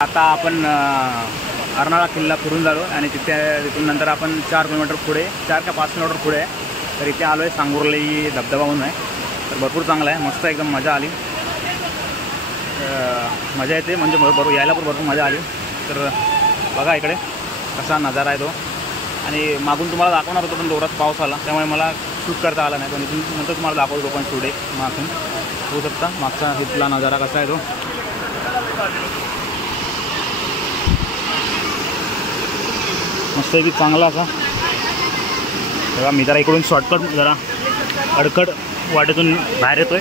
आता आपण अर्नाळा किल्ला फिरून झालो आणि तिथून नंतर आपण 4 किलोमीटर पुढे 4 का 5 किलोमीटर पुढे आहे. तर इथे आलो आहे. सांगुर्ली धबधबा म्हणून आहे. तर भरपूर चांगला आहे, मस्त एकदम मजा आली. मजा येते म्हणजे बरोबर यायला पण भरपूर मजा आली. तर बघा इकडे कसा नजारा आहे तो. आणि मागून तुम्हाला दाखवणार होतो पण जोरात पाऊस आला त्यामुळे मला शूट करता आला नाही. पण इथून नंतर तुम्हाला दाखवतो पण शूट एक मागून होऊ शकता. मागचा इथला नजारा कसा आहे तो. मस्त की चांगला असा. तेव्हा मी जरा इकडून शॉर्टकट जरा अडकड वाटेतून बाहेर येतोय.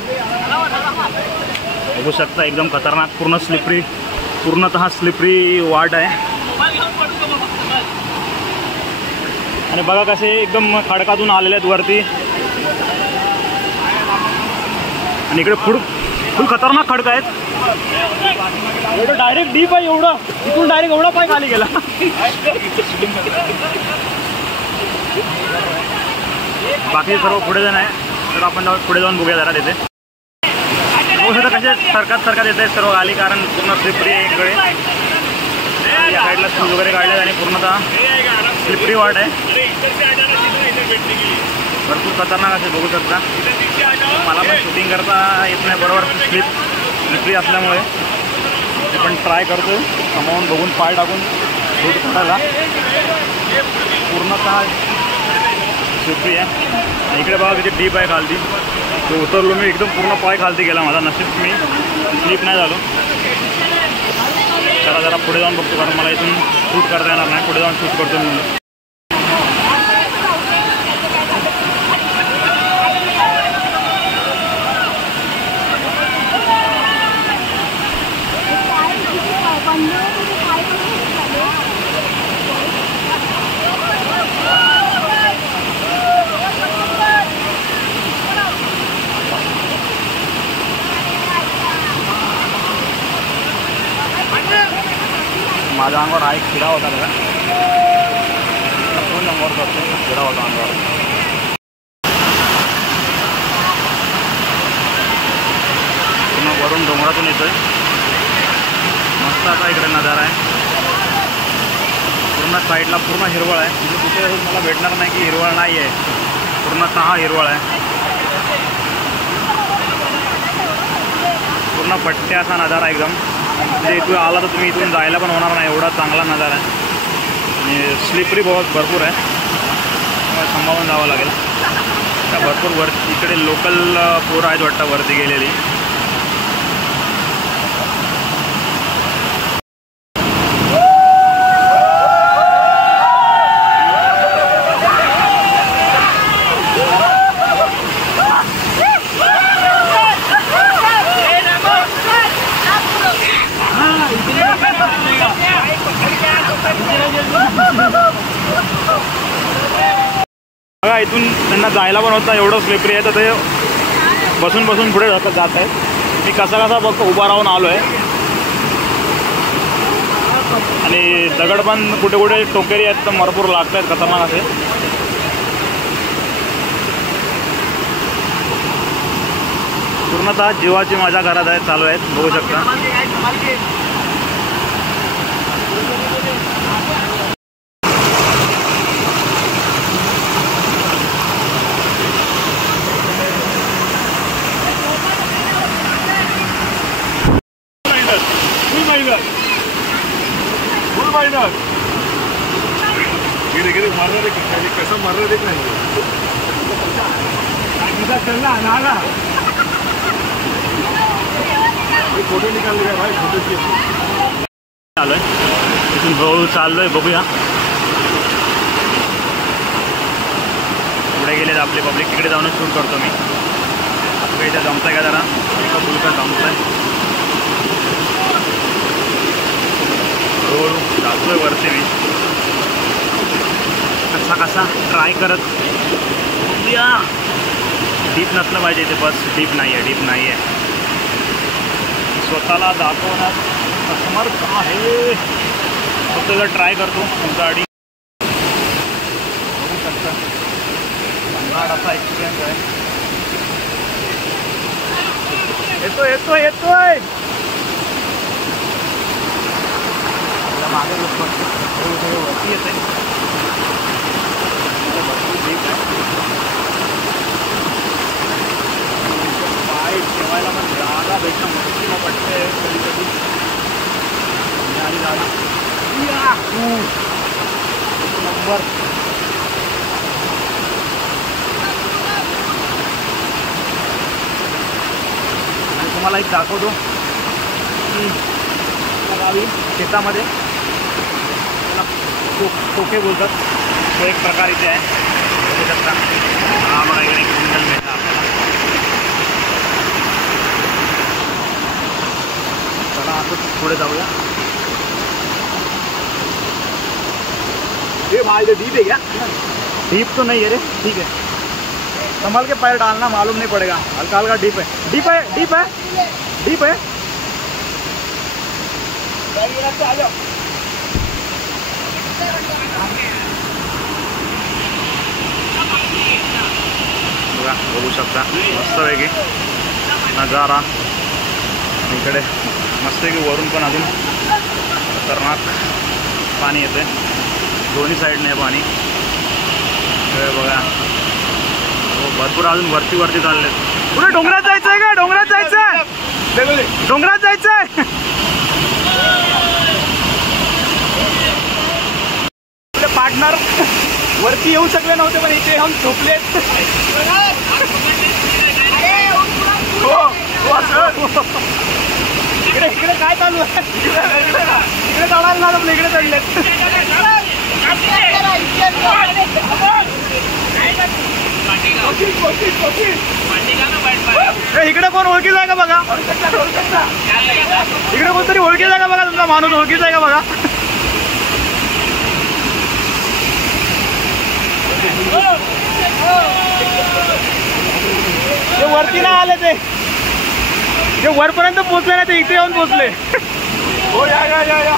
बघू शकता एकदम खतरनाक पूर्ण स्लिपरी, पूर्णतः स्लिपरी वाट आहे. आणि बघा कसे एकदम खडकातून आलेले आहेत वरती. आणि इकडे फुल खतरनाक खडक आहेत. एवढं डायरेक्ट डीप आहे, एवढं इकडून डायरेक्ट एवढा पाय खाली गेला. बाकी सर्व पुढे जण आहे. तर आपण पुढे जाऊन बघूया जरा तिथे. हो सर कसे सरकत येत आहे सर्व खाली, कारण पूर्ण स्लिपरी आहे इकडे. या साईडला शूज वगैरे काढले आणि पूर्णतः स्लिपरी वाट आहे. भरपूर खतरनाक असे बघू शकता. मला पण शूटिंग करता येत नाही बरोबर स्लिपरी असल्यामुळे. ते पण ट्राय करतो कमावून बघून पाय टाकून शूट करायला. पूर्णतः स्लिपरी आहे. इकडे बघा किती डीप आहे खालती. तो उतरलो मी एकदम पूर्ण पाय खालती गेला माझा. नशीब मी स्लिप नाही झालो. चला जरा पुढे जाऊन बघतो कारण मला इथून शूट करता येणार नाही. पुढे जाऊन शूट करतो मी. माझ्या अंगावर हा एक किडा होता बघा. दोन अंगावर करतो किडा होता अंगावर. पूर्ण वरून डोंगरातून येतोय. मस्त असा इकडे नजारा आहे. पूर्ण साईडला पूर्ण हिरवळ आहे. म्हणजे कुठे मला भेटणार नाही की हिरवळ नाही आहे. पूर्णतः हिरवळ आहे. पूर्ण पट्ट्या असा नजारा एकदम. म्हणजे इथून आला तर तुम्ही इथून जायला पण होणार नाही एवढा चांगला नजारा आहे. आणि स्लिपरी भरपूर आहे त्यामुळे सांभाळून जावं लागेल. त्या भरपूर वरती इकडे लोकल पोरं आहेत वाटतं वरती गेलेली. बघा इथून त्यांना जायला पण होता एवढं स्लिपरी आहे. तर ते बसून पुढे जात आहेत. मी कसा बघतो उभा राहून आलो आहे. आणि दगड पण कुठे टोकेरी आहेत तर भरपूर लागत आहेत खतरनाक असे. पूर्णतः जीवाची मजा करत आहेत चालू आहेत बघू शकता. कसं मारलं देत नाही. फोटो निकाल का भाई. फोटो चालू आहे इथून हळूहळू चाललोय. बघूया पुढे गेलेत आपले पब्लिक. तिकडे जाऊनच शूट करतो मी. आपलं इथे जमतंय का जरा एका फुलका जमतंय. हळूहळू जातोय वरती मी. कसा ट्राय करत. या डीप नसलं पाहिजे इथे. बस डीप नाही आहे. स्वतःला दाखवण्यात असमर्थ आहे. फक्त जर ट्राय करतो तुमच्या आधी. बघू भन्नाट असा एक्सपिरियन्स आहे. येतोय येतोय येतोय मागे वरती येते भरपूर डीप आहे. पाय ठेवायला पण जागा भेटणं मुश्किल पडते कधी कधी. आली जागा नंबर. आणि तुम्हाला एक दाखवतो की गावी शेतामध्ये त्याला टोके बोलतात. तो एक प्रकार इथे आहे. बघू शकता. हा बघा इकडे एक सिंगल भेटला आपल्याला. चला असं पुढे जाऊया. ये भाई ये डीप है क्या? डीप तो नहीं है रे. ठीक है संभाल के पैर डालना, मालूम नहीं पड़ेगा. हल्का हल्का डीप है. डीप है डीप है डीप है. बघा बघू शकता मस्तपैकी नजारा. इकडे मस्तपैकी वरून पण अजून खतरनाक पाणी येते. दोन्ही साईडने पाणी. बघा भरपूर अजून वरती चालले. पुढे डोंगरात जायचं आहे का? डोंगरात जायचं आहे. डोंगरात जायचं आहे. आपले पार्टनर वरती येऊ शकले नव्हते पण इथे येऊन झोपलेत. इकडे इकडे काय चालू आहे? इकडे चढायला ना आपल्या इकडे चढलेत. इकडे कोण ओळखीचा आहे का बघा. इकडे कोणतरी ओळखीचा आहे का बघा. तुमचा माणूस ओळखीचा आहे का बघा. ते वरती नाही आले. ते वरपर्यंत पोहोचले ना. ते इथे येऊन पोहोचले. हो या या या या.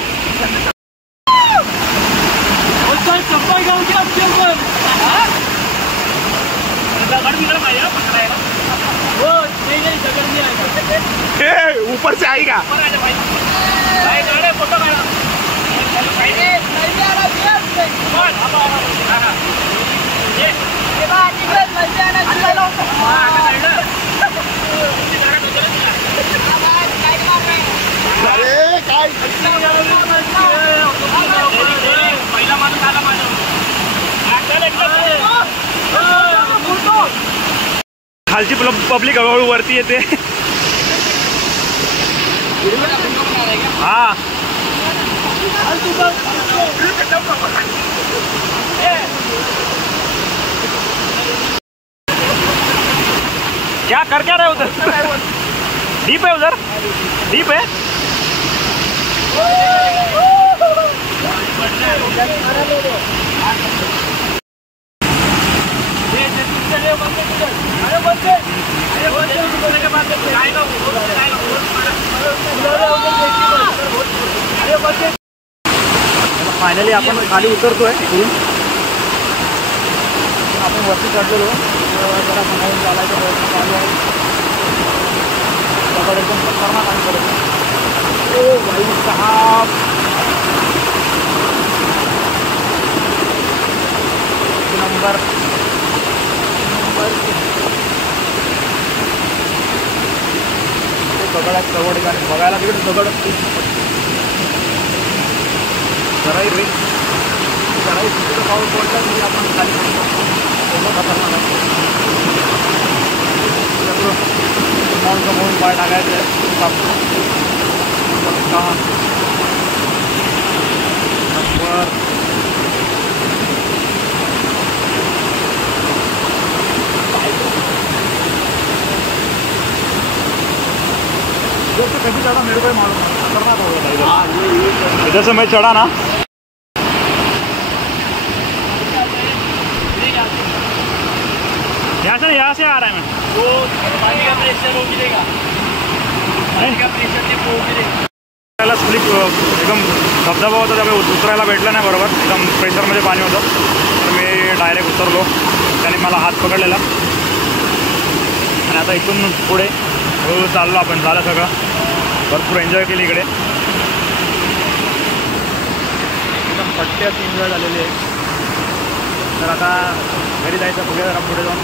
ऊपर से आएगा. खालची पब्लिक हळूहळू वरती येते. हा क्या कर क्या रहे उधर? डीप है उधर. डीप है. फायनली आपण खाली उतरतोय. इकडून आपण वरती चढलेलो. जरा समोरून चालायचा प्रयत्न चालू आहे. दगड एकदम खतरनाक आणि करत. ओ भाई साहब नंबर दगडात दगड ठिकाणी बघायला तिकडे दगड चढाई रे. चढाई तिकडे पाऊस पडला की आपण खाली एवढं खतरनाक आहे. समोरून पाय टाकायचं आहे. नंबर कभी चढ़ा मेरे को मालूम खतरनाक हो गया था. इधर से मैं चढ़ा ना. यहाँ से आ रहा है मैं. वो पानी का प्रेशर वो मिलेगा. पानी का प्रेशर ते वो मिलेगा. स्लिप एकदम धबधबा होता त्यामुळे उतरायला भेटलं नाही बरोबर. एकदम प्रेशरमध्ये पाणी होतं. तर मी डायरेक्ट उतरलो. त्याने मला हात पकडलेला आणि आता इथून पुढे हळूहळू चाललो आपण. झालं सगळं, भरपूर एन्जॉय केली इकडे. एकदम पट्ट्यात एन्जॉय झालेली आहे. तर आता घरी जायचं, बघूया जरा पुढे जाऊन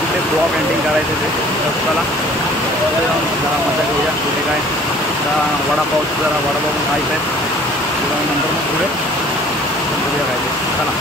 कुठे ब्लॉग एंडिंग करायचं ते रस्त्याला पुढे जाऊन जरा मजा घेऊया. कुठे काय वडापावचं जरा वडापाव खायचं आहे. नंतर मग पुढे बघूया काय ते. चला.